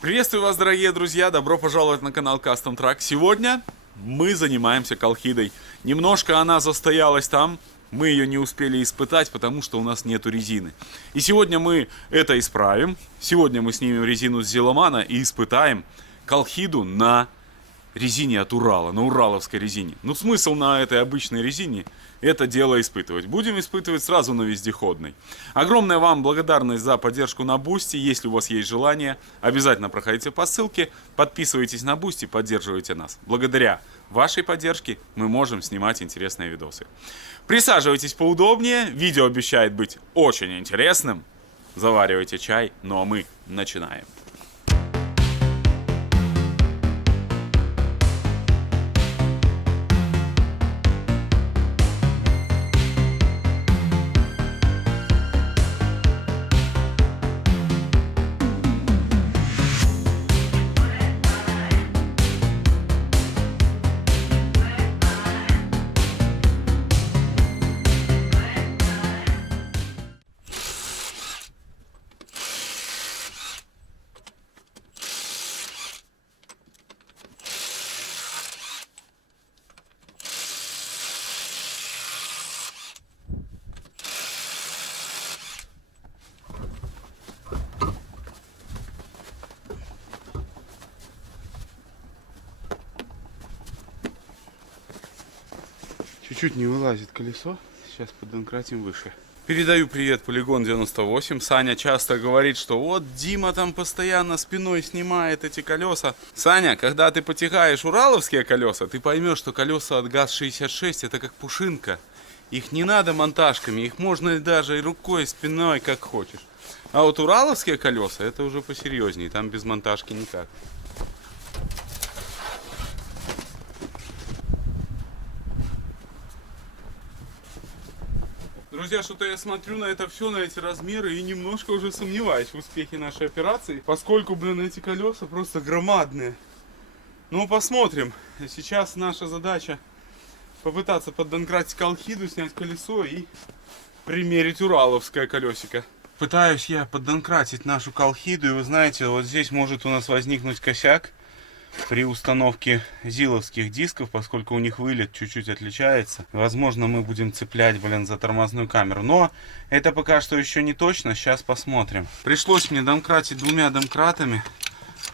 Приветствую вас, дорогие друзья, добро пожаловать на канал Custom Truck. Сегодня мы занимаемся колхидой. Немножко она застоялась там, мы ее не успели испытать, потому что у нас нету резины. И сегодня мы это исправим. Сегодня мы снимем резину с Зиломана и испытаем колхиду на резине от Урала, на ураловской резине. Ну, смысл на этой обычной резине это дело испытывать. Будем испытывать сразу на вездеходной. Огромная вам благодарность за поддержку на Бусти. Если у вас есть желание, обязательно проходите по ссылке, подписывайтесь на Бусти, поддерживайте нас. Благодаря вашей поддержке мы можем снимать интересные видосы. Присаживайтесь поудобнее, видео обещает быть очень интересным. Заваривайте чай, ну а мы начинаем. Чуть-чуть не вылазит колесо, сейчас поддонкратим выше. Передаю привет Полигон 98. Саня часто говорит, что вот Дима там постоянно спиной снимает эти колеса. Саня, когда ты потягаешь ураловские колеса, ты поймешь, что колеса от ГАЗ-66 это как пушинка. Их не надо монтажками, их можно даже и рукой, и спиной, как хочешь. А вот ураловские колеса это уже посерьезнее, там без монтажки никак. Друзья, что-то я смотрю на это все, на эти размеры и немножко уже сомневаюсь в успехе нашей операции, поскольку, эти колеса просто громадные. Ну, посмотрим. Сейчас наша задача попытаться поддонкратить колхиду, снять колесо и примерить ураловское колесико. Пытаюсь я поддонкратить нашу колхиду, и вы знаете, вот здесь может у нас возникнуть косяк при установке зиловских дисков, поскольку у них вылет чуть-чуть отличается. Возможно, мы будем цеплять, за тормозную камеру. Но это пока что еще не точно. Сейчас посмотрим. Пришлось мне домкратить двумя домкратами.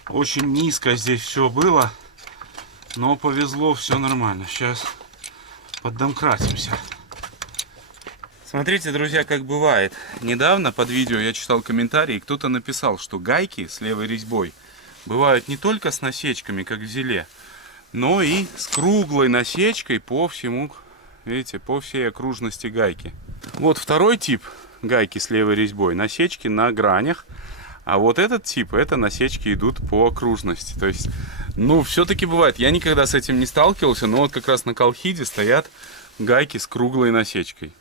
Очень низко здесь все было. Но повезло, все нормально. Сейчас поддомкратимся. Смотрите, друзья, как бывает. Недавно под видео я читал комментарии. Кто-то написал, что гайки с левой резьбой бывают не только с насечками, как в Зиле, но и с круглой насечкой по всему, видите, по всей окружности гайки. Вот второй тип гайки с левой резьбой, насечки на гранях, а вот этот тип, это насечки идут по окружности. То есть, все-таки бывает, я никогда с этим не сталкивался, но вот как раз на колхиде стоят гайки с круглой насечкой.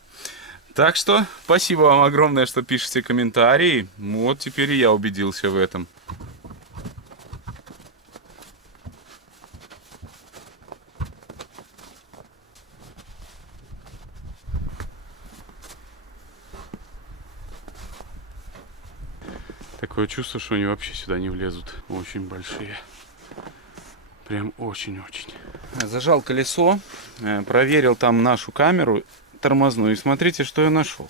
Так что, спасибо вам огромное, что пишете комментарии. Вот теперь и я убедился в этом. Такое чувство, что они вообще сюда не влезут. Очень большие. Прям очень-очень. Зажал колесо, проверил там нашу камеру тормозную. И смотрите, что я нашел.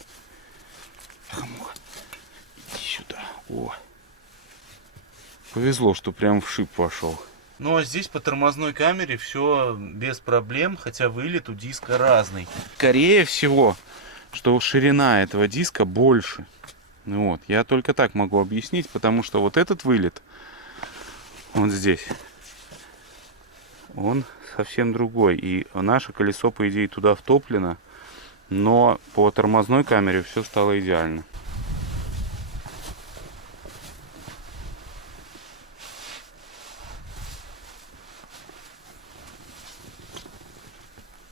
Хамуха. Иди сюда. О. Повезло, что прям в шип вошел. Ну а здесь по тормозной камере все без проблем, хотя вылет у диска разный. Скорее всего, что ширина этого диска больше. Вот, я только так могу объяснить, потому что вот этот вылет, вот здесь, он совсем другой. И наше колесо, по идее, туда втоплено, но по тормозной камере все стало идеально.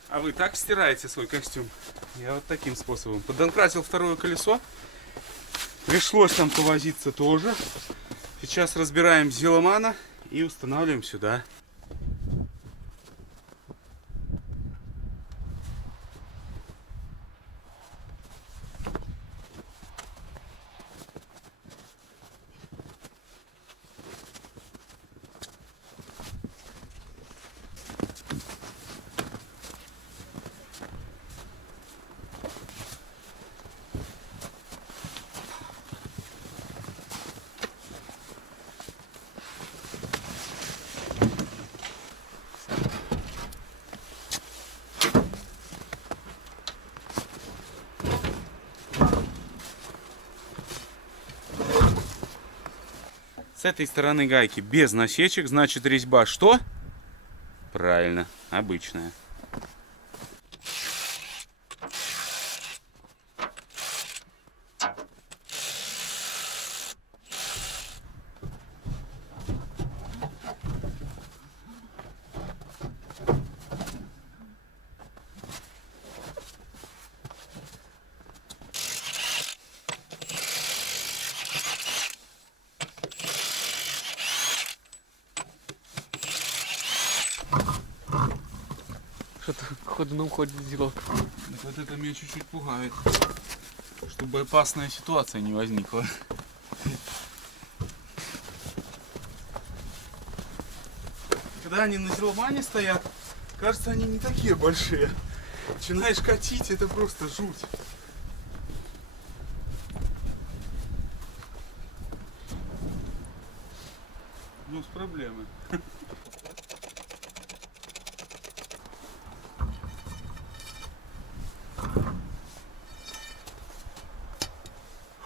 А вы так стираете свой костюм? Я вот таким способом. Поддонкратил второе колесо. Пришлось там повозиться тоже. Сейчас разбираем Зиломана и устанавливаем сюда. С этой стороны гайки без насечек, значит резьба что? Правильно, обычная. Что-то ходуном ходит зелок. Так вот это меня чуть-чуть пугает, чтобы опасная ситуация не возникла. Когда они на зеломане стоят, кажется, они не такие большие. Начинаешь катить, это просто жуть. Ну, с проблемой.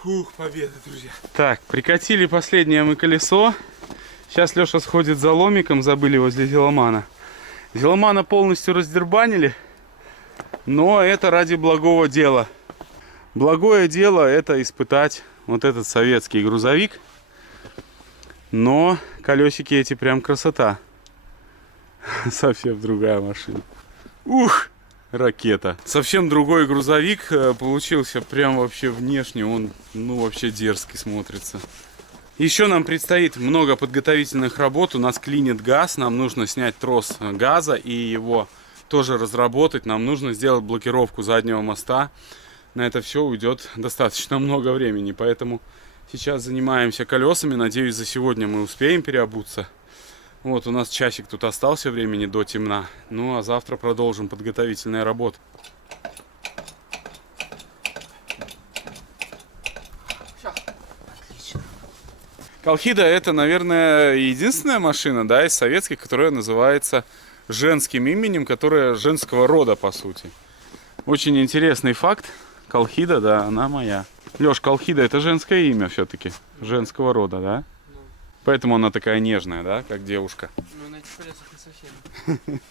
Фух, победа, друзья. Так, прикатили последнее мы колесо. Сейчас Леша сходит за ломиком, забыли возле зеломана. Зеломана полностью раздербанили, но это ради благого дела. Благое дело это испытать вот этот советский грузовик. Но колесики эти прям красота. Совсем другая машина. Ух! Ракета. Совсем другой грузовик получился, прям вообще внешне он, ну, вообще дерзкий смотрится. Еще нам предстоит много подготовительных работ. У нас клинит газ, нам нужно снять трос газа и его тоже разработать. Нам нужно сделать блокировку заднего моста. На это все уйдет достаточно много времени, поэтому сейчас занимаемся колесами. Надеюсь, за сегодня мы успеем переобуться. Вот, у нас часик тут остался времени до темна. Ну, а завтра продолжим подготовительные работы. Все. Отлично. Колхида это, наверное, единственная машина, да, из советских, которая называется женским именем, которая женского рода, по сути. Очень интересный факт. Колхида, да, она моя. Лёш, Колхида это женское имя все-таки, женского рода, да? Поэтому она такая нежная, да, как девушка. Ну, на этих колесах не совсем.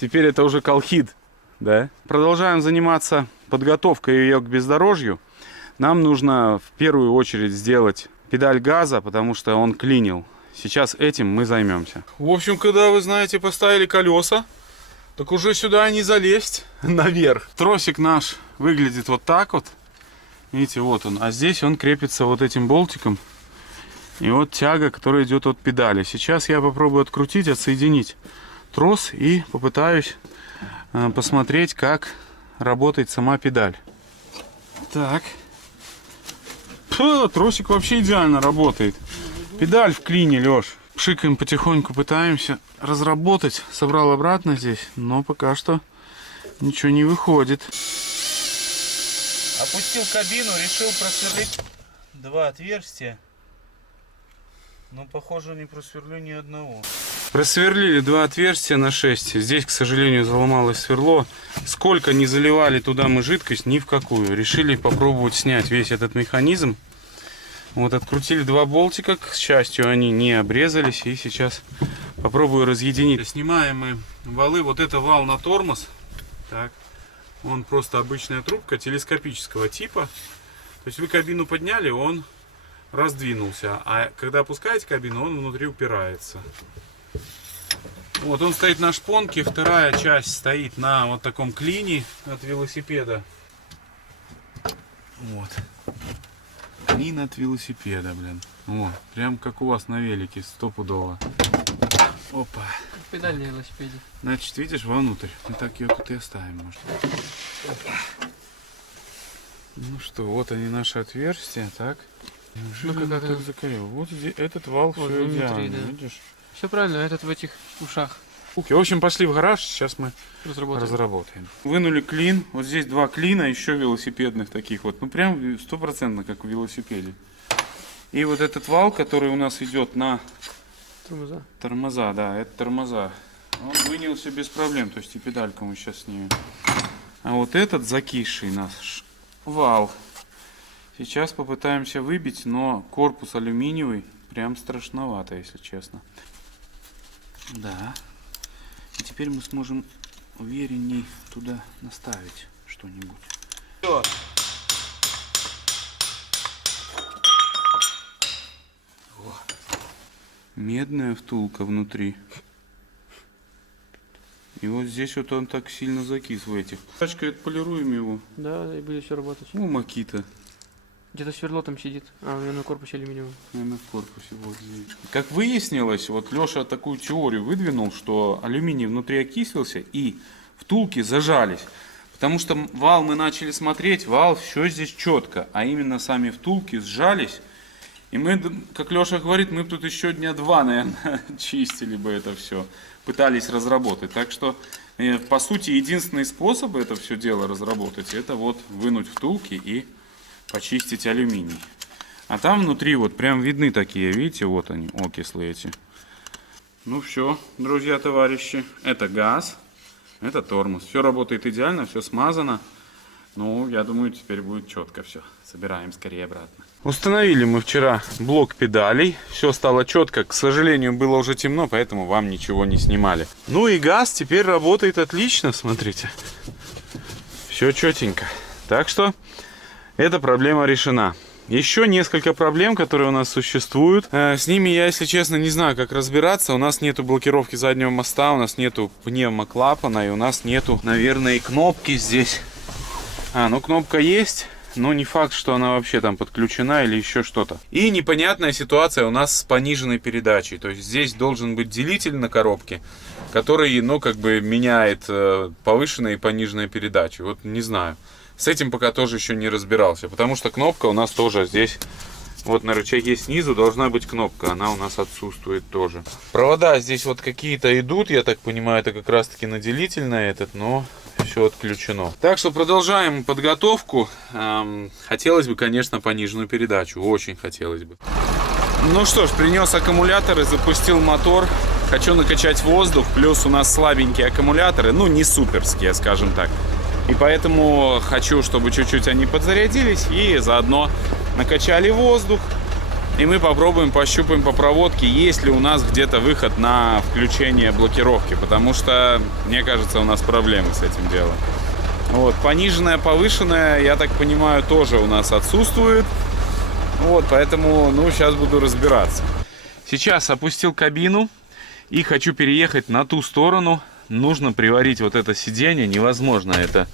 Теперь это уже Колхид, да? Продолжаем заниматься подготовкой ее к бездорожью. Нам нужно в первую очередь сделать педаль газа, потому что он клинил. Сейчас этим мы займемся. В общем, когда вы знаете, поставили колеса, так уже сюда не залезть наверх. Тросик наш выглядит вот так вот. Видите, вот он. А здесь он крепится вот этим болтиком. И вот тяга, которая идет от педали. Сейчас я попробую открутить, отсоединить трос и попытаюсь посмотреть, как работает сама педаль. Так. Тросик вообще идеально работает. Педаль в клине, Леш. Пшикаем потихоньку, пытаемся разработать. Собрал обратно здесь, но пока что ничего не выходит. Опустил кабину, решил просверлить два отверстия. Но, похоже, не просверлю ни одного. Просверлили два отверстия на 6. Здесь, к сожалению, заломалось сверло. Сколько не заливали туда мы жидкость, ни в какую. Решили попробовать снять весь этот механизм. Вот, открутили два болтика. К счастью, они не обрезались. И сейчас попробую разъединить. Снимаем мы валы. Вот это вал на тормоз. Так. Он просто обычная трубка телескопического типа. То есть вы кабину подняли, он раздвинулся, а когда опускаете кабину, он внутри упирается. Вот он стоит на шпонке, вторая часть стоит на вот таком клине от велосипеда. Вот. Клин от велосипеда, блин. О, прям как у вас на велике, стопудово. Опа. Педаль на велосипеде. Значит, видишь, вовнутрь. Мы так ее тут и оставим, может. Опа. Ну что, вот они наши отверстия, так. Неужели Ну, как так закорел? Вот здесь этот вал вот все внутри, идеально, да. видишь? Все правильно, этот в этих ушах. В общем, пошли в гараж, сейчас мы разработаем. Вынули клин, вот здесь два клина, еще велосипедных таких вот, ну прям стопроцентно как в велосипеде. И вот этот вал, который у нас идет на Тормоза. тормоза, да, это тормоза. Он вынялся без проблем, то есть и педальку мы сейчас снимем. А вот этот закисший наш вал. Сейчас попытаемся выбить, но корпус алюминиевый, прям страшновато, если честно. Да. И теперь мы сможем уверенней туда наставить что-нибудь. Всё. Медная втулка внутри. И вот здесь вот он так сильно закис в этих. Тачкой отполируем его. Да, и будет все работать. Ну, Макита. Где-то сверло там сидит. А, у него на корпусе алюминиевый. Наверное, в корпусе вот здесь. Как выяснилось, вот Леша такую теорию выдвинул, что алюминий внутри окислился и втулки зажались. Потому что вал мы начали смотреть, вал все здесь четко, а именно сами втулки сжались. И мы, как Леша говорит, мы тут еще дня 2, наверное, чистили бы это все, пытались разработать. Так что, по сути, единственный способ это все дело разработать, это вот вынуть втулки и почистить алюминий. А там внутри вот прям видны такие, видите, вот они, окислы эти. Ну все, друзья, товарищи, это газ, это тормоз. Все работает идеально, все смазано. Ну, я думаю, теперь будет четко все. Собираем скорее обратно. Установили мы вчера блок педалей. Все стало четко. К сожалению, было уже темно, поэтому вам ничего не снимали. Ну и газ теперь работает отлично, смотрите. Все четенько. Так что эта проблема решена. Еще несколько проблем, которые у нас существуют. С ними я, если честно, не знаю, как разбираться. У нас нету блокировки заднего моста, у нас нету пневмоклапана и у нас нету, наверное, и кнопки здесь. Ну кнопка есть, но не факт, что она вообще там подключена или еще что-то. И непонятная ситуация у нас с пониженной передачей. То есть здесь должен быть делитель на коробке, который, ну, как бы меняет повышенная и пониженная передачи. Вот не знаю. С этим пока тоже еще не разбирался, потому что кнопка у нас тоже здесь, вот на рычаге снизу должна быть кнопка, она у нас отсутствует тоже. Провода здесь вот какие-то идут, я так понимаю, это как раз таки на делитель на этот, но все отключено. Так что продолжаем подготовку. Хотелось бы, конечно, пониженную передачу, очень хотелось бы. Ну что ж, принес аккумулятор и запустил мотор. Хочу накачать воздух, плюс у нас слабенькие аккумуляторы, ну не суперские, скажем так. И поэтому хочу, чтобы чуть-чуть они подзарядились и заодно накачали воздух. И мы попробуем, пощупаем по проводке, есть ли у нас где-то выход на включение блокировки. Потому что, мне кажется, у нас проблемы с этим делом. Вот, пониженная, повышенная, я так понимаю, тоже у нас отсутствует. Вот, поэтому, ну, сейчас буду разбираться. Сейчас опустил кабину и хочу переехать на ту сторону. Нужно приварить вот это сиденье, невозможно это.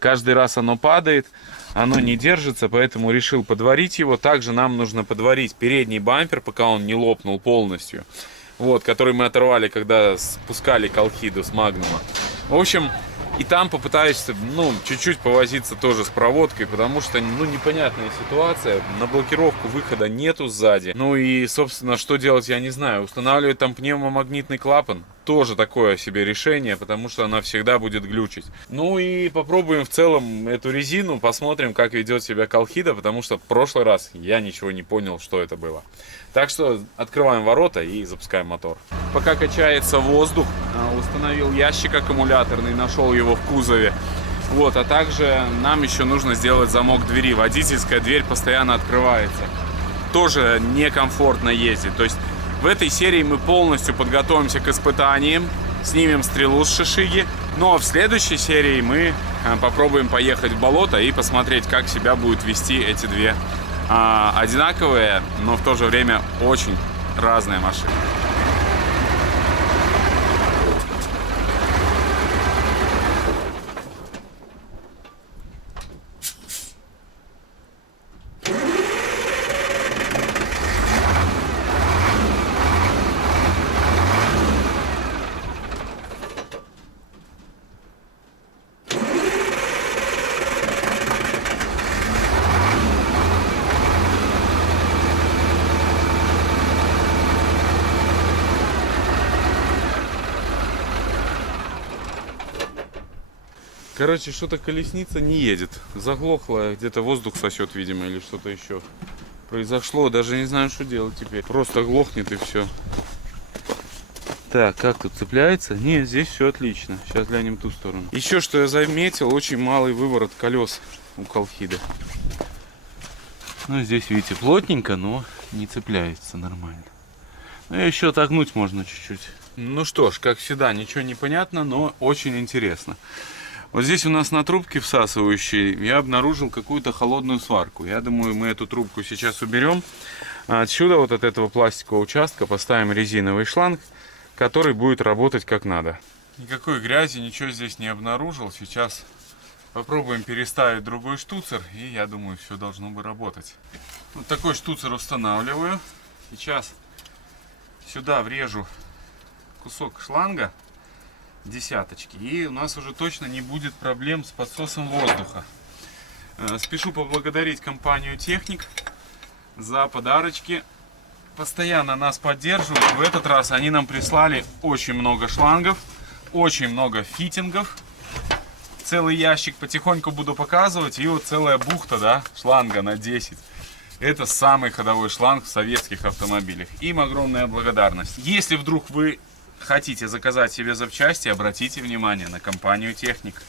Каждый раз оно падает, оно не держится, поэтому решил подварить его. Также нам нужно подварить передний бампер, пока он не лопнул полностью. Вот, который мы оторвали, когда спускали колхиду с Магнума. В общем, и там попытаюсь, ну, чуть-чуть повозиться тоже с проводкой, потому что, ну, непонятная ситуация. На блокировку выхода нету сзади. Ну и, собственно, что делать, я не знаю. Устанавливать там пневмомагнитный клапан тоже такое себе решение, потому что она всегда будет глючить. Ну и попробуем в целом эту резину, посмотрим, как ведет себя колхида, потому что в прошлый раз я ничего не понял, что это было. Так что открываем ворота и запускаем мотор. Пока качается воздух, установил ящик аккумуляторный, нашел его в кузове. Вот, а также нам еще нужно сделать замок двери. Водительская дверь постоянно открывается. Тоже некомфортно ездить. То есть в этой серии мы полностью подготовимся к испытаниям, снимем стрелу с шишиги. Но в следующей серии мы попробуем поехать в болото и посмотреть, как себя будут вести эти две одинаковые, но в то же время очень разные машины. Короче, что-то колесница не едет. Заглохла, где-то воздух сосет, видимо, или что-то еще произошло. Даже не знаю, что делать теперь. Просто глохнет и все. Так, как тут цепляется? Нет, здесь все отлично. Сейчас глянем ту сторону. Еще что я заметил, очень малый выворот колес у колхиды. Ну, здесь, видите, плотненько, но не цепляется нормально. Ну, еще отогнуть можно чуть-чуть. Ну что ж, как всегда, ничего не понятно, но очень интересно. Вот здесь у нас на трубке всасывающей я обнаружил какую-то холодную сварку. Я думаю, мы эту трубку сейчас уберем. А отсюда, вот от этого пластикового участка, поставим резиновый шланг, который будет работать как надо. Никакой грязи, ничего здесь не обнаружил. Сейчас попробуем переставить другой штуцер, и я думаю, все должно бы работать. Вот такой штуцер устанавливаю. Сейчас сюда врежу кусок шланга десяточки, и у нас уже точно не будет проблем с подсосом воздуха. Спешу поблагодарить компанию Техник за подарочки. Постоянно нас поддерживают. В этот раз они нам прислали очень много шлангов, очень много фитингов. Целый ящик потихоньку буду показывать. И вот целая бухта, да, шланга на 10. Это самый ходовой шланг в советских автомобилях. Им огромная благодарность. Если вдруг вы хотите заказать себе запчасти, обратите внимание на компанию Техник.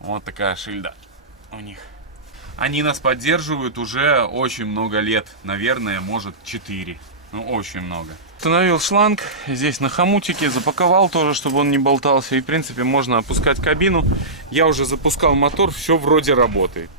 Вот такая шильда у них. Они нас поддерживают уже очень много лет. Наверное, может 4. Ну, очень много. Установил шланг здесь на хомутике, запаковал тоже, чтобы он не болтался. И, в принципе, можно опускать кабину. Я уже запускал мотор, все вроде работает.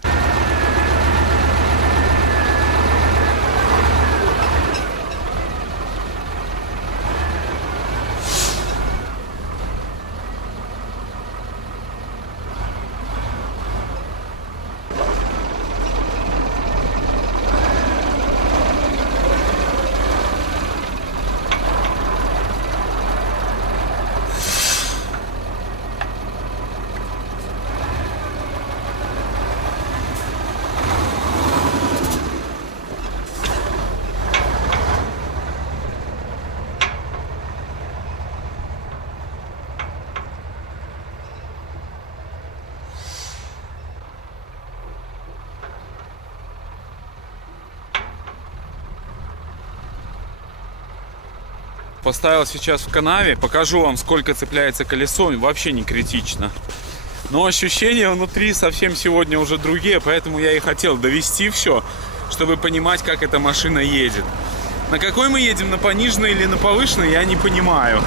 Поставил сейчас в канаве, покажу вам, сколько цепляется колесо, вообще не критично. Но ощущения внутри совсем сегодня уже другие, поэтому я и хотел довести все, чтобы понимать, как эта машина едет. На какой мы едем, на пониженной или на повышенной, я не понимаю.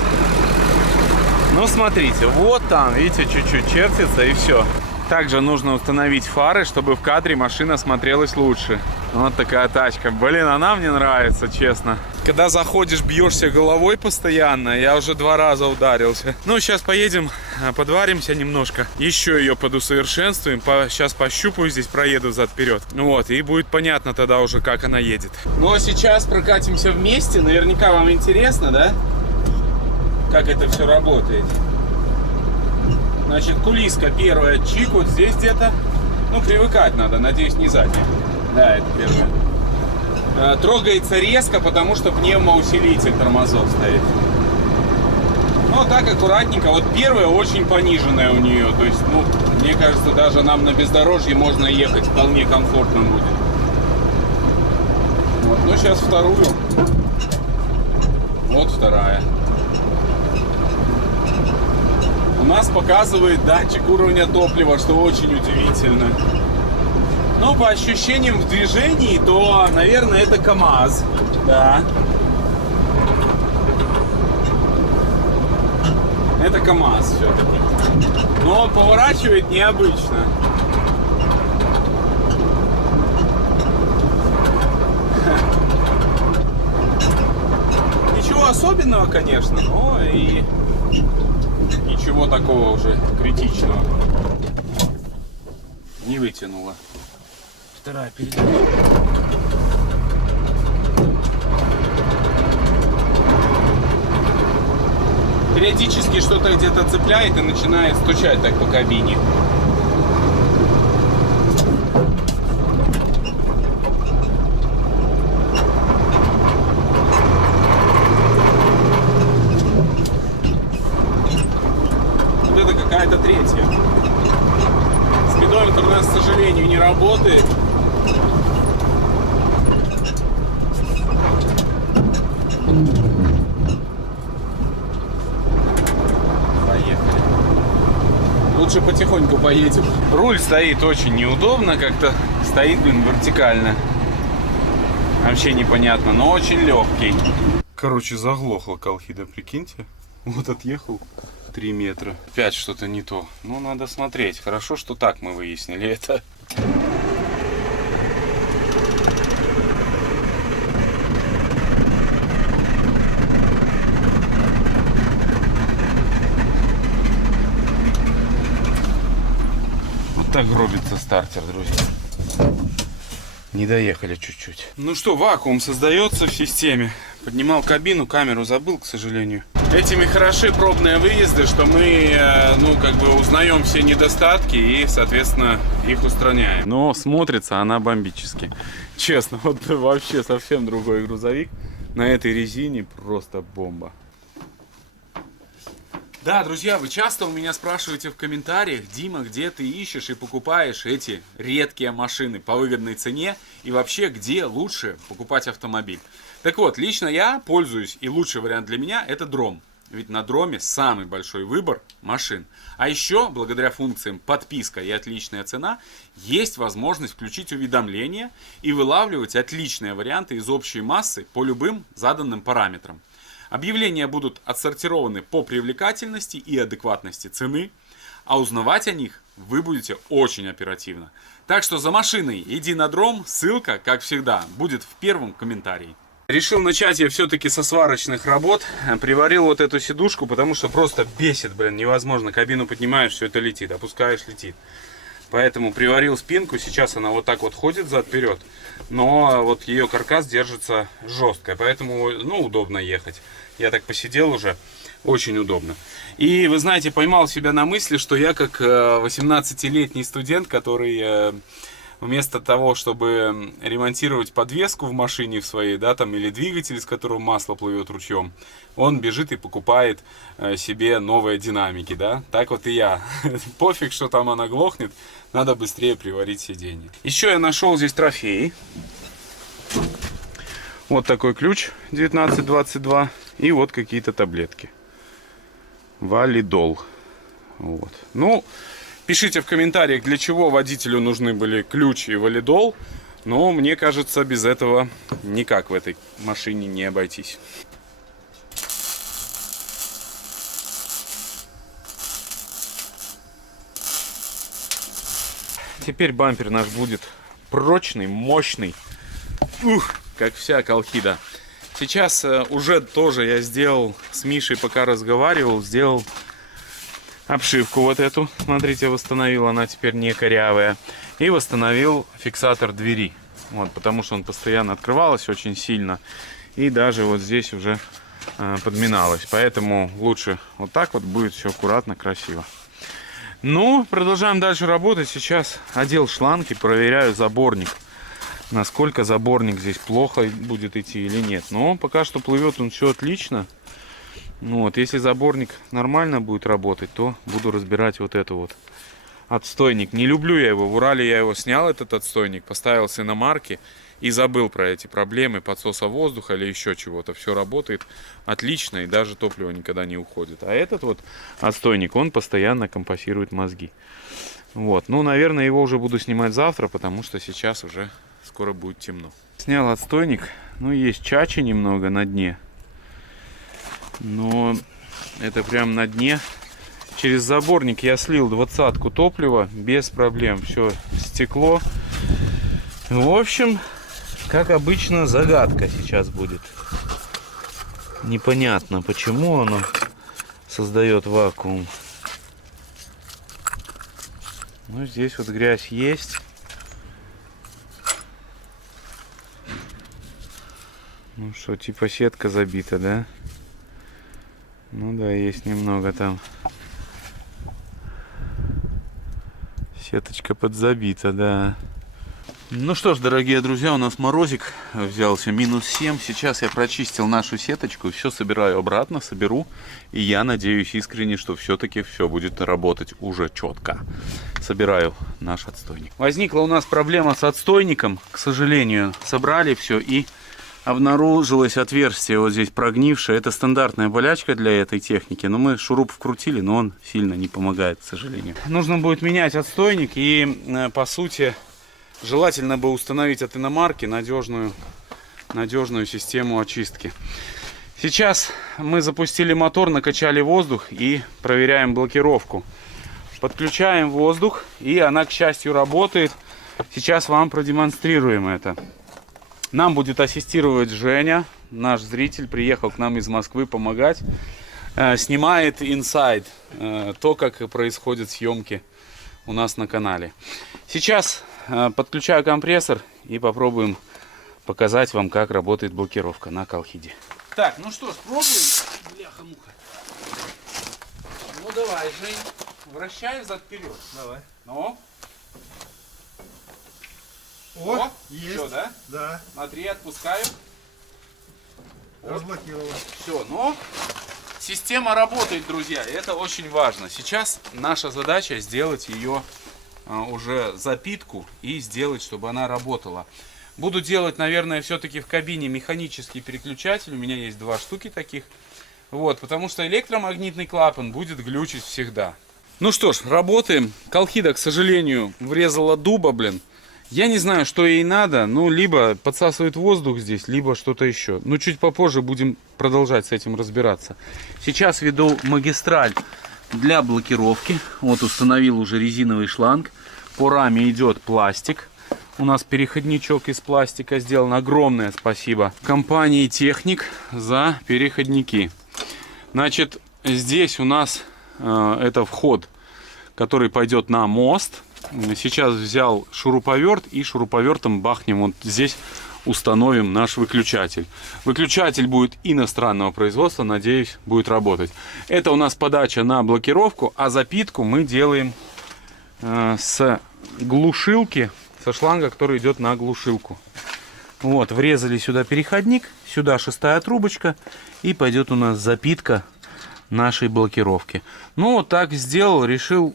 Ну смотрите, вот там, видите, чуть-чуть чертится и все. Также нужно установить фары, чтобы в кадре машина смотрелась лучше. Вот такая тачка. Блин, она мне нравится, честно. Когда заходишь, бьешься головой постоянно. Я уже 2 раза ударился. Ну, сейчас поедем, подваримся немножко. Еще ее подусовершенствуем. Сейчас пощупаю здесь, проеду зад-вперед. Вот, и будет понятно тогда уже, как она едет. Ну, а сейчас прокатимся вместе. Наверняка вам интересно, да? Как это все работает. Значит, кулиска первая, чик, вот здесь где-то. Ну, привыкать надо, надеюсь, не задняя. Да, это первое. Трогается резко, потому что пневмоусилитель тормозов стоит. Ну, так аккуратненько. Вот первая очень пониженная у нее. То есть, ну, мне кажется, даже нам на бездорожье можно ехать. Вполне комфортно будет. Вот, ну, сейчас вторую. Вот вторая. У нас показывает датчик уровня топлива, что очень удивительно. Но по ощущениям в движении, то, наверное, это КамАЗ. Да. Это КамАЗ все-таки. Но он поворачивает необычно. Ничего особенного, конечно, но и ничего такого уже критичного. Не вытянула. Вторая передача. Периодически что-то где-то цепляет и начинает стучать так по кабине. Вот это какая-то третья. Спидометр у нас, к сожалению, не работает. Поехали. Лучше потихоньку поедем. Руль стоит очень неудобно, как-то стоит, блин, вертикально. Вообще непонятно, но очень легкий. Короче, заглохла колхида, прикиньте. Вот отъехал 3 метра. Опять что-то не то. Ну, надо смотреть. Хорошо, что так мы выяснили это. Вот так гробится стартер, друзья. Не доехали чуть-чуть. Ну что, вакуум создается в системе. Поднимал кабину, камеру забыл, к сожалению. Этими хороши пробные выезды, что мы, ну, как бы узнаем все недостатки и, соответственно, их устраняем. Но смотрится она бомбически. Честно, вот вообще совсем другой грузовик. На этой резине просто бомба. Да, друзья, вы часто у меня спрашиваете в комментариях: Дима, где ты ищешь и покупаешь эти редкие машины по выгодной цене, и вообще, где лучше покупать автомобиль. Так вот, лично я пользуюсь, и лучший вариант для меня — это Дром. Ведь на Дроме самый большой выбор машин. А еще, благодаря функциям подписка и отличная цена, есть возможность включить уведомления и вылавливать отличные варианты из общей массы по любым заданным параметрам. Объявления будут отсортированы по привлекательности и адекватности цены, а узнавать о них вы будете очень оперативно. Так что за машиной иди на Дром, ссылка, как всегда, будет в первом комментарии. Решил начать я все-таки со сварочных работ. Приварил вот эту сидушку, потому что просто бесит, блин, невозможно. Кабину поднимаешь, все это летит, опускаешь, летит. Поэтому приварил спинку, сейчас она вот так вот ходит зад-вперед, но вот ее каркас держится жестко, поэтому, ну, удобно ехать. Я так посидел уже, очень удобно. И, вы знаете, поймал себя на мысли, что я как 18-летний студент, который вместо того, чтобы ремонтировать подвеску в машине в своей, да, там, или двигатель, из которого масло плывет ручьем, он бежит и покупает себе новые динамики, да. Так вот и я. Пофиг, что там она глохнет, надо быстрее приварить сиденье. Еще я нашел здесь трофеи. Вот такой ключ 1922 и вот какие-то таблетки. Валидол. Вот. Ну, пишите в комментариях, для чего водителю нужны были ключ и валидол. Но мне кажется, без этого никак в этой машине не обойтись. Теперь бампер наш будет прочный, мощный. Ух, как вся колхида. Сейчас уже тоже я сделал с Мишей, пока разговаривал, сделал обшивку вот эту. Смотрите, восстановил, она теперь не корявая. И восстановил фиксатор двери. Вот, потому что он постоянно открывался очень сильно. И даже вот здесь уже подминалось. Поэтому лучше вот так вот, будет все аккуратно, красиво. Ну, продолжаем дальше работать. Сейчас одел шланг и проверяю заборник. Насколько заборник здесь плохо будет идти или нет. Но пока что плывет он все отлично. Ну вот, если заборник нормально будет работать, то буду разбирать вот это вот отстойник. Не люблю я его. В Урале я его снял, этот отстойник, поставил с иномарки и забыл про эти проблемы подсоса воздуха или еще чего-то. Все работает отлично и даже топливо никогда не уходит. А этот вот отстойник, он постоянно компенсирует мозги. Вот, ну, наверное, его уже буду снимать завтра, потому что сейчас уже скоро будет темно. Снял отстойник. Ну, есть чачи немного на дне. Но это прям на дне. Через заборник я слил 20-ку топлива без проблем. Все стекло. В общем, как обычно, загадка сейчас будет. Непонятно, почему оно создает вакуум. Ну, здесь вот грязь есть. Ну что, типа сетка забита, да? Ну да, есть немного там. Сеточка подзабита, да. Ну что ж, дорогие друзья, у нас морозик взялся, -7. Сейчас я прочистил нашу сеточку, все собираю обратно, соберу. И я надеюсь искренне, что все-таки все будет работать уже четко. Собираю наш отстойник. Возникла у нас проблема с отстойником, к сожалению. Собрали все и обнаружилось отверстие вот здесь прогнившее. Это стандартная болячка для этой техники. Но мы шуруп вкрутили, но он сильно не помогает, к сожалению. Нужно будет менять отстойник. И по сути желательно бы установить от иномарки надежную надежную систему очистки. Сейчас мы запустили мотор, накачали воздух и проверяем блокировку. Подключаем воздух, и она, к счастью, работает. Сейчас вам продемонстрируем это. Нам будет ассистировать Женя, наш зритель, приехал к нам из Москвы помогать. Снимает инсайд, то, как происходят съемки у нас на канале. Сейчас подключаю компрессор и попробуем показать вам, как работает блокировка на Колхиде. Так, ну что ж, пробуем. Бляха-муха. Ну давай, Жень, вращай взад-вперед. Давай. Ну. О, есть. Все, да? Да. Смотри, отпускаю. Разблокировал. Все, ну, система работает, друзья, это очень важно. Сейчас наша задача сделать ее уже запитку и сделать, чтобы она работала. Буду делать, наверное, все-таки в кабине механический переключатель. У меня есть 2 штуки таких. Вот, потому что электромагнитный клапан будет глючить всегда. Ну что ж, работаем. Колхида, к сожалению, врезала дуба, блин. Я не знаю, что ей надо, ну, либо подсасывает воздух здесь, либо что-то еще. Ну, чуть попозже будем продолжать с этим разбираться. Сейчас веду магистраль для блокировки. Вот установил уже резиновый шланг. По раме идет пластик. У нас переходничок из пластика сделан. Огромное спасибо компании Техник за переходники. Значит, здесь у нас это вход, который пойдет на мост. Сейчас взял шуруповерт и шуруповертом бахнем вот здесь установим наш выключатель. Выключатель будет иностранного производства, надеюсь, будет работать. Это у нас подача на блокировку, а запитку мы делаем с глушилки, со шланга, который идет на глушилку. Вот, врезали сюда переходник, сюда 6-я трубочка, и пойдет у нас запитка нашей блокировки. Ну, вот так сделал, решил,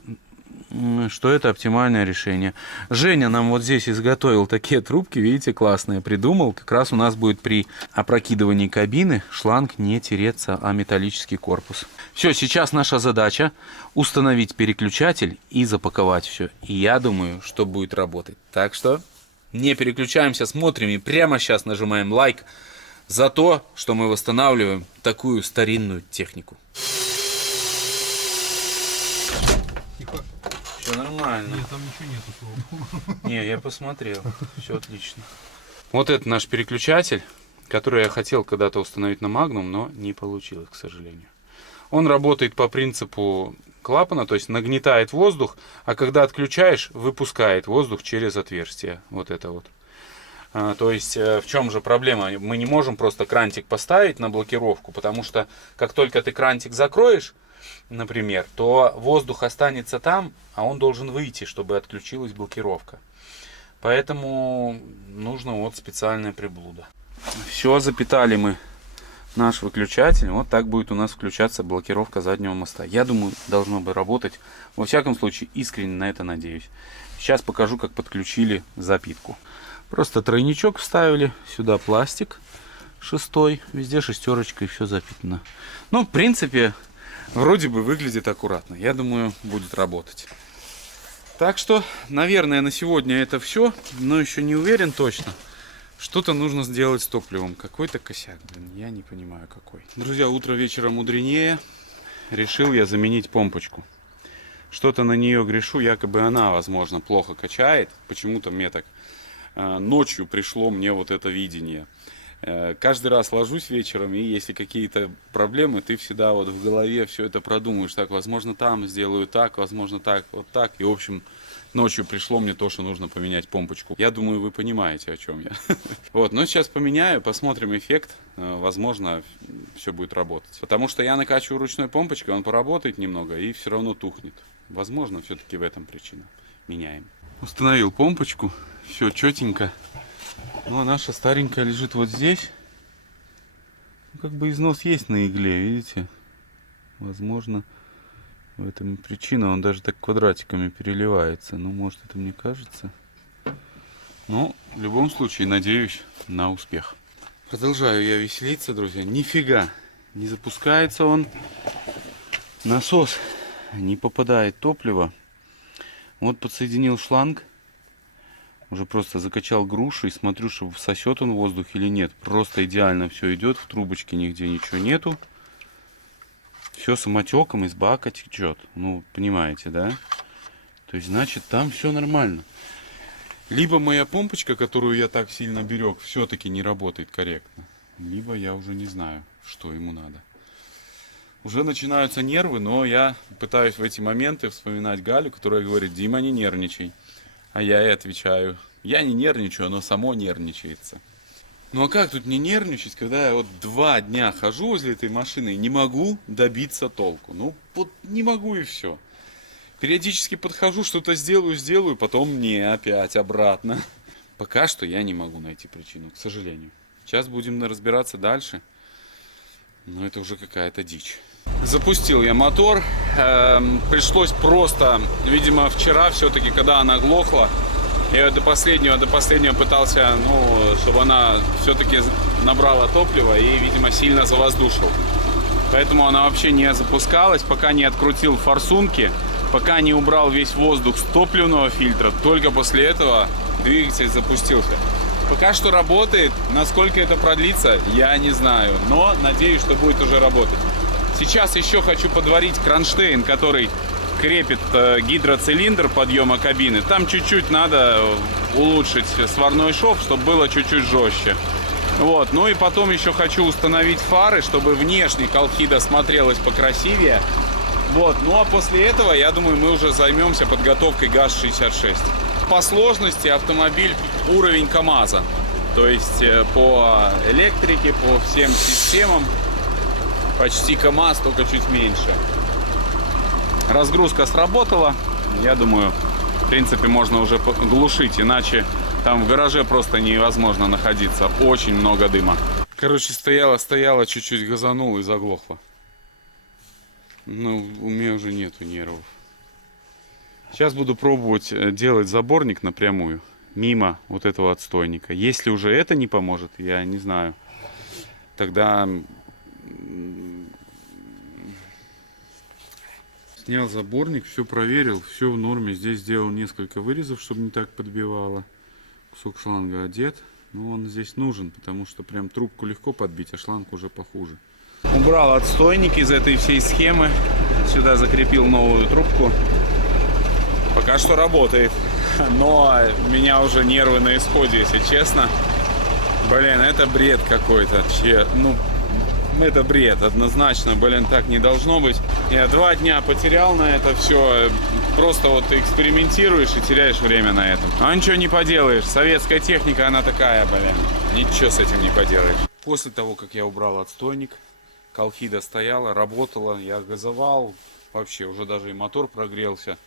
что это оптимальное решение. Женя нам вот здесь изготовил такие трубки, видите, классные, придумал. Как раз у нас будет при опрокидывании кабины шланг не тереться, а металлический корпус. Все, сейчас наша задача установить переключатель и запаковать все. И я думаю, что будет работать. Так что не переключаемся, смотрим и прямо сейчас нажимаем лайк за то, что мы восстанавливаем такую старинную технику. Все нормально. Нет, там ничего нету, слава богу. Не, я посмотрел. Все отлично. Вот это наш переключатель, который я хотел когда-то установить на Magnum, но не получилось, к сожалению. Он работает по принципу клапана, то есть нагнетает воздух, а когда отключаешь, выпускает воздух через отверстие. Вот это вот. То есть в чем же проблема? Мы не можем просто крантик поставить на блокировку, потому что как только ты крантик закроешь, например, то воздух останется там, а он должен выйти, чтобы отключилась блокировка. Поэтому нужно вот специальная приблуда. Все, запитали мы наш выключатель. Вот так будет у нас включаться блокировка заднего моста. Я думаю, должно бы работать. Во всяком случае, искренне на это надеюсь. Сейчас покажу, как подключили запитку. Просто тройничок вставили, сюда пластик 6-й, везде 6-ка и все запитано. Ну, в принципе, вроде бы выглядит аккуратно. Я думаю, будет работать. Так что, наверное, на сегодня это все, но еще не уверен точно. Что-то нужно сделать с топливом. Какой-то косяк, блин, я не понимаю какой. Друзья, утро вечера мудренее. Решил я заменить помпочку. Что-то на нее грешу, якобы она, возможно, плохо качает. Почему-то мне так ночью пришло мне вот это видение. Каждый раз ложусь вечером, и если какие-то проблемы, ты всегда вот в голове все это продумаешь. Так, возможно, там сделаю так, возможно, так, вот так. И, в общем, ночью пришло мне то, что нужно поменять помпочку. Я думаю, вы понимаете, о чем я. Вот, но сейчас поменяю, посмотрим эффект. Возможно, все будет работать. Потому что я накачиваю ручной помпочкой, он поработает немного и все равно тухнет. Возможно, все-таки в этом причина. Меняем. Установил помпочку, все четенько. Ну, а наша старенькая лежит вот здесь. Ну, как бы износ есть на игле, видите? Возможно, в этом причина. Он даже так квадратиками переливается. Ну, может, это мне кажется. Но, в любом случае, надеюсь на успех. Продолжаю я веселиться, друзья. Нифига не запускается он. Насос не попадает топливо. Вот подсоединил шланг. Уже просто закачал грушу и смотрю, что всосет он воздух или нет. Просто идеально все идет, в трубочке нигде ничего нету. Все самотеком из бака течет. Ну, понимаете, да? То есть, значит, там все нормально. Либо моя помпочка, которую я так сильно берег, все-таки не работает корректно. Либо я уже не знаю, что ему надо. Уже начинаются нервы, но я пытаюсь в эти моменты вспоминать Галю, которая говорит: Дима, не нервничай. А я ей отвечаю: я не нервничаю, оно само нервничается. Ну а как тут не нервничать, когда я вот 2 дня хожу возле этой машины и не могу добиться толку? Ну вот не могу и все. Периодически подхожу, что-то сделаю, потом не, опять обратно. Пока что я не могу найти причину, к сожалению. Сейчас будем разбираться дальше. Но это уже какая-то дичь. Запустил я мотор. Пришлось просто, видимо, вчера все-таки, когда она глохла, я до последнего пытался, чтобы она все-таки набрала топлива и, видимо, сильно завоздушил. Поэтому она вообще не запускалась, пока не открутил форсунки, пока не убрал весь воздух с топливного фильтра. Только после этого двигатель запустился. Пока что работает. Насколько это продлится, я не знаю. Но надеюсь, что будет уже работать. Сейчас еще хочу подварить кронштейн, который крепит гидроцилиндр подъема кабины. Там чуть-чуть надо улучшить сварной шов, чтобы было чуть-чуть жестче. Вот. Ну и потом еще хочу установить фары, чтобы внешне колхида смотрелась покрасивее. Вот. Ну а после этого, я думаю, мы уже займемся подготовкой ГАЗ-66. По сложности автомобиль уровень КАМАЗа. То есть по электрике, по всем системам почти КАМАЗ, только чуть меньше. Разгрузка сработала. Я думаю, в принципе, можно уже глушить, иначе там в гараже просто невозможно находиться. Очень много дыма. Короче, стояла, чуть-чуть газанул и заглохла. Ну, у меня уже нету нервов. Сейчас буду пробовать делать заборник напрямую, мимо вот этого отстойника. Если уже это не поможет, я не знаю, тогда снял заборник, все проверил, все в норме. Здесь сделал несколько вырезов, чтобы не так подбивало. Кусок шланга одет, но он здесь нужен, потому что прям трубку легко подбить, а шланг уже похуже. Убрал отстойник из этой всей схемы, сюда закрепил новую трубку. Пока что работает, но у меня уже нервы на исходе, если честно. Блин, это бред какой-то. Ну, это бред, однозначно, блин, так не должно быть. Я 2 дня потерял на это все. Просто вот ты экспериментируешь и теряешь время на этом. А ничего не поделаешь, советская техника, она такая, блин. Ничего с этим не поделаешь. После того, как я убрал отстойник, колхида стояла, работала, я газовал. Вообще, уже даже и мотор прогрелся.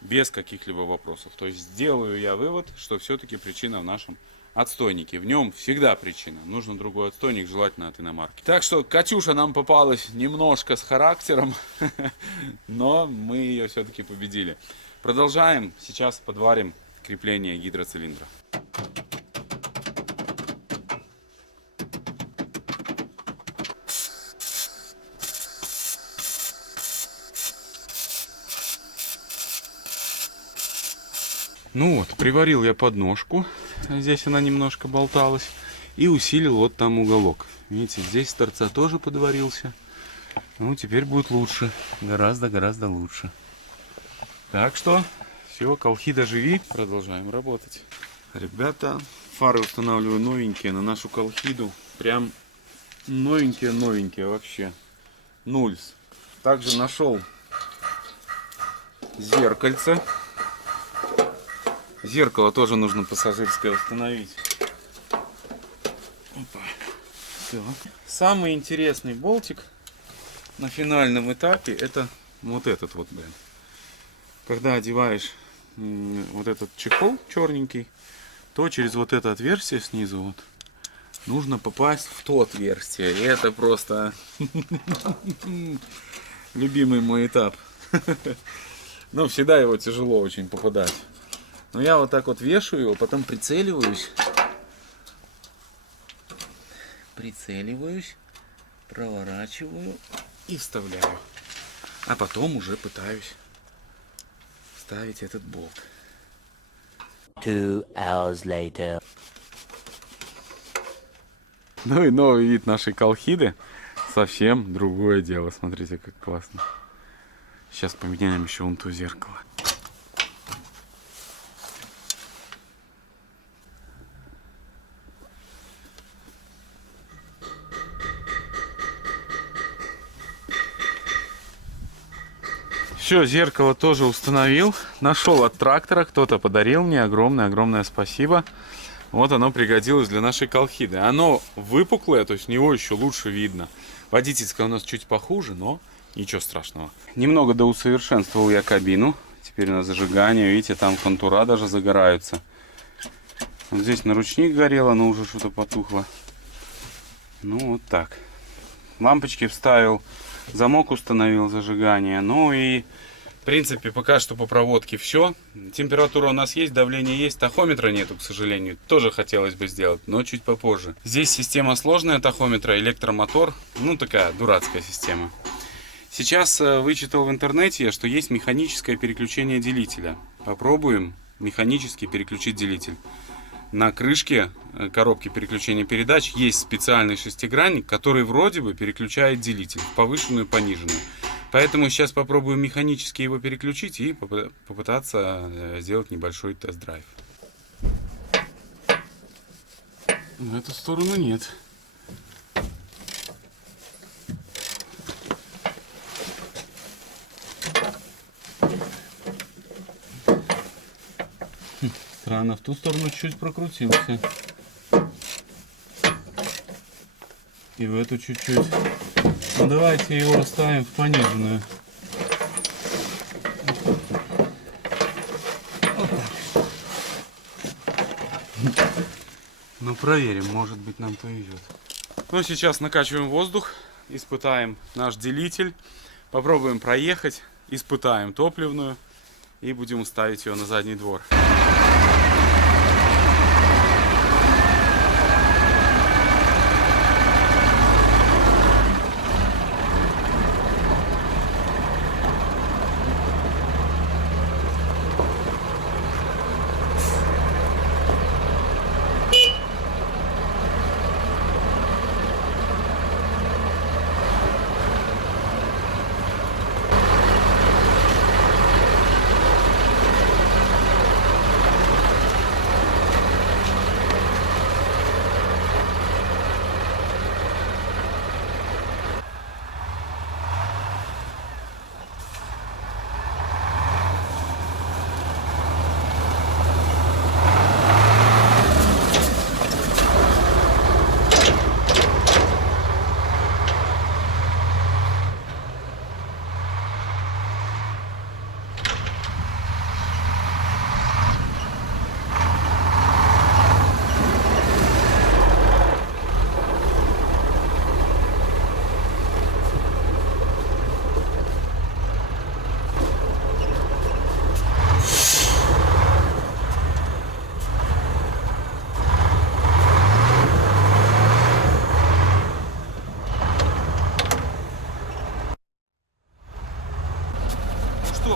Без каких-либо вопросов. То есть сделаю я вывод, что все-таки причина в нашем отстойнике. В нем всегда причина. Нужен другой отстойник, желательно от иномарки. Так что Катюша нам попалась немножко с характером, но мы ее все-таки победили. Продолжаем. Сейчас подварим крепление гидроцилиндра. Ну вот, приварил я подножку, здесь она немножко болталась, и усилил вот там уголок. Видите, здесь с торца тоже подварился. Ну, теперь будет лучше, гораздо лучше. Так что, все, колхида живи, продолжаем работать. Ребята, фары устанавливаю новенькие на нашу колхиду, прям новенькие вообще, нульс. Также нашел зеркальце. Зеркало тоже нужно пассажирское установить. Опа. Все. Самый интересный болтик на финальном этапе это вот этот вот, блин. Когда одеваешь вот этот чехол черненький, то через вот это отверстие снизу вот нужно попасть в то отверстие. И это просто любимый мой этап. Но всегда его тяжело очень попадать. Но я вот так вот вешаю его, потом прицеливаюсь, проворачиваю и вставляю. А потом уже пытаюсь вставить этот болт. 2 hours later. Ну и новый вид нашей колхиды. Совсем другое дело. Смотрите, как классно. Сейчас поменяем еще вон то зеркало. Все, зеркало тоже установил. Нашел от трактора, кто-то подарил мне. Огромное спасибо. Вот оно пригодилось для нашей колхиды. Оно выпуклое, то есть в него еще лучше видно. Водительское у нас чуть похуже, но ничего страшного. Немного доусовершенствовал я кабину. Теперь на зажигание, видите, там контура даже загораются. Вот здесь на ручник горело, но уже что-то потухло. Ну вот так. Лампочки вставил, замок установил зажигание. Ну и в принципе пока что по проводке все. Температура у нас есть, давление есть, тахометра нету, к сожалению. Тоже хотелось бы сделать, но чуть попозже. Здесь система сложная тахометра, электромотор. Ну такая дурацкая система. Сейчас вычитал в интернете, что есть механическое переключение делителя. Попробуем механически переключить делитель. На крышке коробки переключения передач есть специальный шестигранник, который вроде бы переключает делитель в повышенную и пониженную. Поэтому сейчас попробую механически его переключить и попытаться сделать небольшой тест-драйв. В эту сторону нет. Странно, в ту сторону чуть прокрутился. И в эту чуть-чуть. Ну давайте его оставим в пониженную. Вот так. Ну проверим, может быть нам повезет. Ну сейчас накачиваем воздух, испытаем наш делитель, попробуем проехать, испытаем топливную и будем ставить ее на задний двор.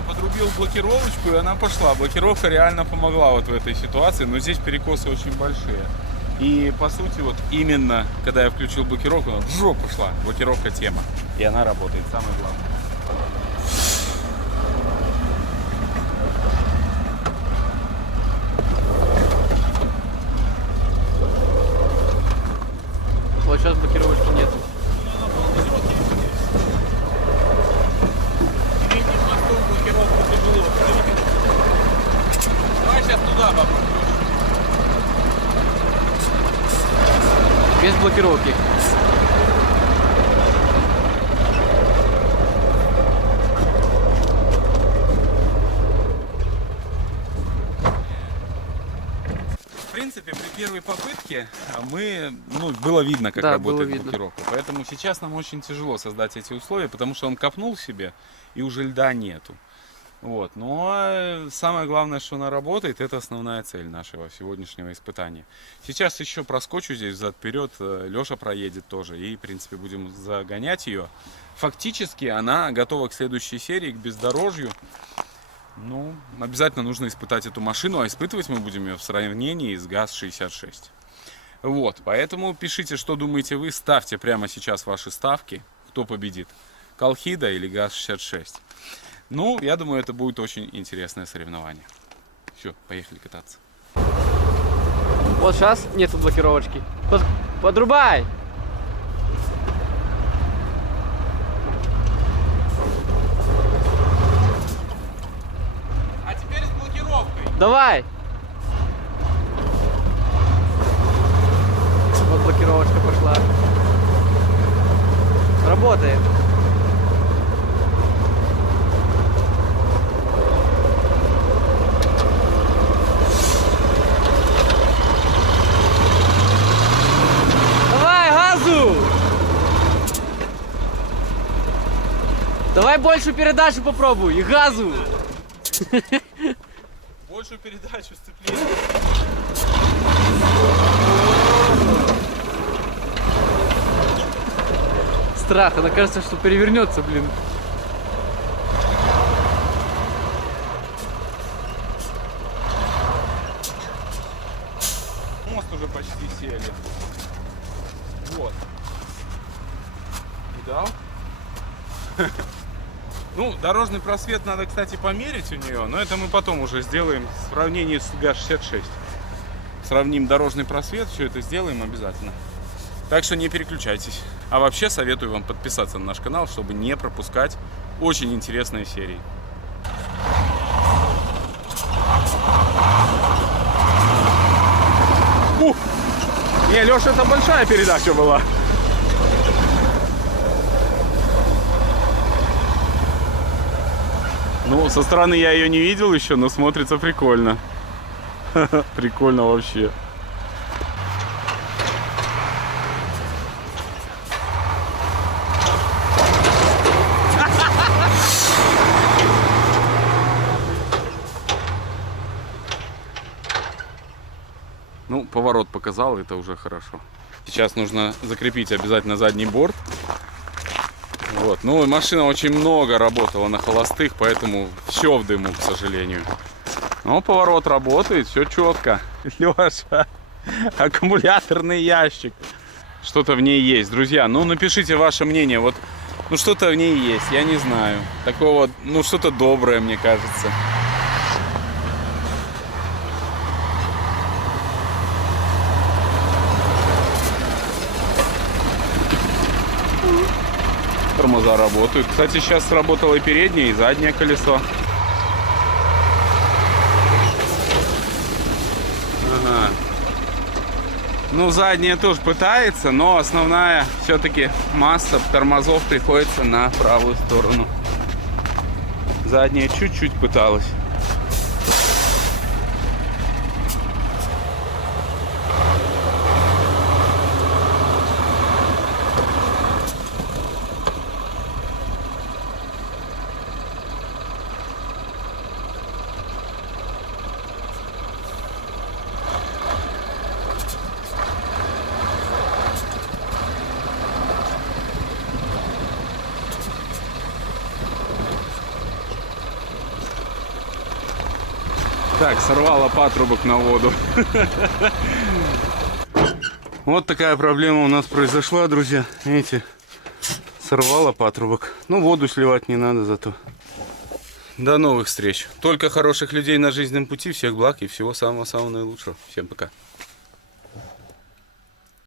Подрубил блокировочку, и она пошла. Блокировка реально помогла вот в этой ситуации, но здесь перекосы очень большие. И по сути вот именно когда я включил блокировку, она в жопу пошла. Блокировка тема. И она работает, самое главное. Вот сейчас блокировочки нет. Давай сейчас туда попробуем. Без блокировки. В принципе, при первой попытке было видно, как Да, работает было видно. блокировка. Поэтому сейчас нам очень тяжело создать эти условия, потому что он копнул себе, и уже льда нету. Вот. Но самое главное, что она работает, это основная цель нашего сегодняшнего испытания. Сейчас еще проскочу здесь взад-вперед, Леша проедет тоже, и в принципе будем загонять ее. Фактически она готова к следующей серии, к бездорожью. Ну, обязательно нужно испытать эту машину, а испытывать мы будем ее в сравнении с ГАЗ-66. Вот, поэтому пишите, что думаете вы, ставьте прямо сейчас ваши ставки, кто победит, Колхида или ГАЗ-66. Ну, я думаю, это будет очень интересное соревнование. Все, поехали кататься. Вот сейчас нету блокировочки. Подрубай! А теперь с блокировкой. Давай! Вот блокировочка пошла. Работает. Давай, газу! Давай большую передачу попробуй и газу! Большую передачу, сцепление. Страх, она кажется, что перевернется, блин. Мост уже почти сели. Вот. Видал? Ну, дорожный просвет надо, кстати, померить у нее, но это мы потом уже сделаем в сравнении с ГАЗ-66. Сравним дорожный просвет, все это сделаем обязательно. Так что не переключайтесь. А вообще советую вам подписаться на наш канал, чтобы не пропускать очень интересные серии. Не, Леша, это большая передача была. Ну, со стороны я ее не видел еще, но смотрится прикольно. Прикольно вообще. Ну, поворот показал, это уже хорошо. Сейчас нужно закрепить обязательно задний борт. Вот. Ну, машина очень много работала на холостых, поэтому все в дыму, к сожалению. Но поворот работает, все четко. Леша, аккумуляторный ящик. Что-то в ней есть, друзья. Ну, напишите ваше мнение. Вот, ну, что-то в ней есть, я не знаю. Такого, ну, что-то доброе, мне кажется. Тормоза работают. Кстати, сейчас сработало и переднее, и заднее колесо. Ага. Ну, заднее тоже пытается, но основная все-таки масса тормозов приходится на правую сторону. Задняя чуть-чуть пыталась. Так, сорвала патрубок на воду. Вот такая проблема у нас произошла, друзья. Видите, сорвала патрубок. Ну, воду сливать не надо зато. До новых встреч. Только хороших людей на жизненном пути. Всех благ и всего самого-самого наилучшего. Всем пока.